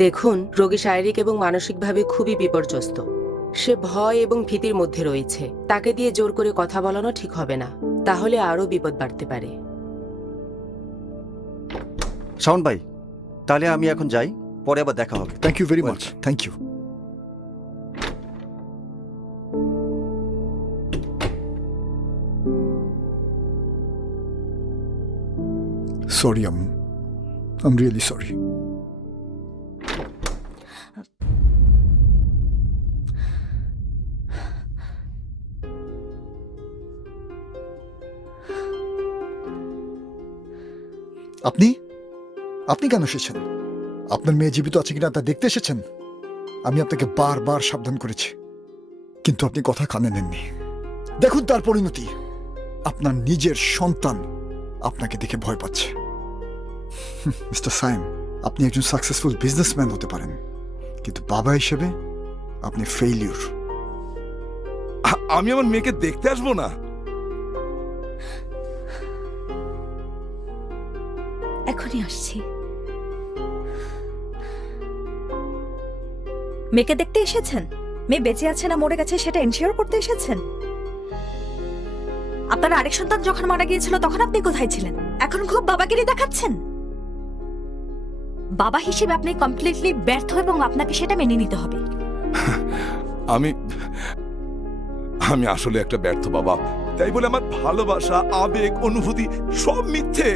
দেখুন, রোগী শারীরিক এবং মানসিকভাবে খুবই বিপর্যস্ত। সে ভয় এবং ভীতির মধ্যে রয়েছে। তাকে দিয়ে জোর করে কথা বলানো ঠিক হবে না, তাহলে আরও বিপদ বাড়তে পারে। শাওন ভাই, তাহলে আমি এখন যাই, পরে আবার দেখা হবে। Thank you very much, thank you. Sorry আম্মু, আই এম রিয়েলি সরি। আপনি আপনি কেন এসেছেন? আপনার মেয়ে জীবিত আছে কিনা তা দেখতে এসেছেন? আমি আপনাকে বারবার সাবধান করেছি, কিন্তু আপনি কথা কানে নেননি। দেখুন তার পরিণতি, আপনার নিজের সন্তান আপনাকে দেখে ভয় পাচ্ছে। মিস্টার সাইম, আপনি একজন সাকসেসফুল বিজনেসম্যান হতে পারেন, কিন্তু বাবা হিসেবে আপনি ফেইলিউর। আমি আমার মেয়েকে দেখতে আসবো না? এখনই আসছি। মেয়েকে দেখতে এসেছেন? মেয়ে বেঁচে আছে না মরে গেছে সেটা এনশিওর করতে এসেছেন? আপনার আরেক সন্তান যখন মারা গিয়েছিল তখন আপনি কোথায় ছিলেন? এখন খুব বাবাগিরি দেখাচ্ছেন। বাবা হিসেবে আপনি কমপ্লিটলি ব্যর্থ এবং আপনাকে সেটা মেনে নিতে হবে। আমি আসলে একটা ব্যর্থ বাবা, তাই বলে আমার ভালোবাসা, আবেগ, অনুভূতি সব মিথ্যে।